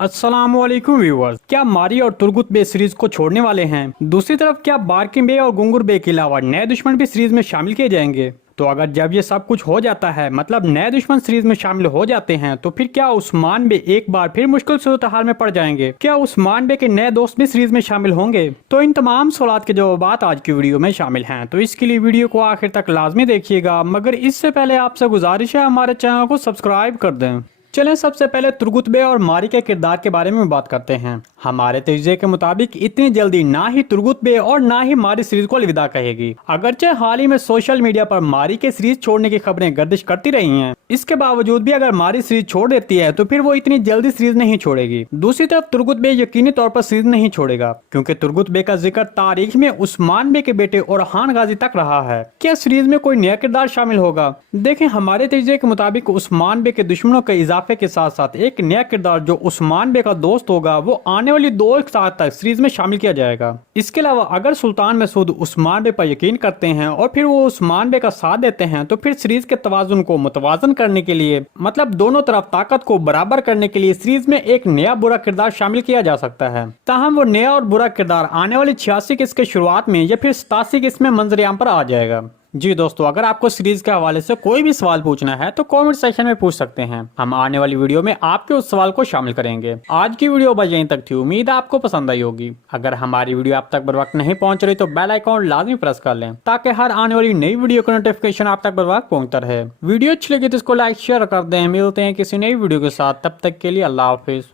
अस्सलामुअलैकुम व्यूअर्स, क्या मारी और तुर्गुत बे सीरीज को छोड़ने वाले हैं? दूसरी तरफ क्या बार्किन बे और गुंगुर बे के अलावा नए दुश्मन भी सीरीज में शामिल किए जाएंगे? तो अगर जब ये सब कुछ हो जाता है, मतलब नए दुश्मन सीरीज में शामिल हो जाते हैं, तो फिर क्या उस्मान बे एक बार फिर मुश्किल सूरत हाल में पड़ जाएंगे? क्या उस्मान बे के नए दोस्त भी सीरीज में शामिल होंगे? तो इन तमाम सवालों के जवाब आज की वीडियो में शामिल हैं, तो इसके लिए वीडियो को आखिर तक लाजमी देखिएगा। मगर इससे पहले आपसे गुजारिश है हमारे चैनल को सब्सक्राइब कर दें। चलें सबसे पहले तुर्गुत बे और मारी के किरदार के बारे में बात करते हैं। हमारे तजुर्बे के मुताबिक इतनी जल्दी ना ही तुर्गुत बे और ना ही मारी सीरीज को अलविदा कहेगी। अगरचे हाल ही में सोशल मीडिया पर मारी के सीरीज छोड़ने की खबरें गर्दिश करती रही हैं, इसके बावजूद भी अगर मारी सीरीज छोड़ देती है तो फिर वो इतनी जल्दी सीरीज नहीं छोड़ेगी। दूसरी तरफ तुर्गुत बे यकीनी तौर पर सीरीज नहीं छोड़ेगा, क्योंकि तुर्गुत बे का जिक्र तारीख में उस्मान बे के बेटे ओरहान गाजी तक रहा है। क्या सीरीज में कोई नया किरदार शामिल होगा? देखें, हमारे तजुर्बे के मुताबिक उस्मान बे के दुश्मनों के इजाफे के साथ साथ एक नया किरदार जो उस्मान बे का दोस्त होगा वो आने वाली 2 साल तक सीरीज में शामिल किया जाएगा। इसके अलावा अगर सुल्तान मसूद उस्मान बे पर यकीन करते हैं और फिर वो उस्मान बे का साथ देते हैं तो फिर सीरीज के तवाजुन को मुतवाजन करने के लिए, मतलब दोनों तरफ ताकत को बराबर करने के लिए सीरीज में एक नया बुरा किरदार शामिल किया जा सकता है। ताहम वो नया और बुरा किरदार आने वाली 86 किस्त के शुरुआत में या फिर 87 किस्त में मंजरियाम पर आ जाएगा। जी दोस्तों, अगर आपको सीरीज के हवाले से कोई भी सवाल पूछना है तो कमेंट सेक्शन में पूछ सकते हैं। हम आने वाली वीडियो में आपके उस सवाल को शामिल करेंगे। आज की वीडियो बस यहीं तक थी, उम्मीद है आपको पसंद आई होगी। अगर हमारी वीडियो आप तक बर वक्त नहीं पहुंच रही तो बेल आइकॉन लाजमी प्रेस कर लें, ताकि हर आने वाली नई वीडियो का नोटिफिकेशन आप तक बर वक्त पहुंचता रहे। वीडियो अच्छी लगी तो इसको लाइक शेयर कर दें। मिलते हैं किसी नई वीडियो के साथ, तब तक के लिए अल्लाह हाफिज।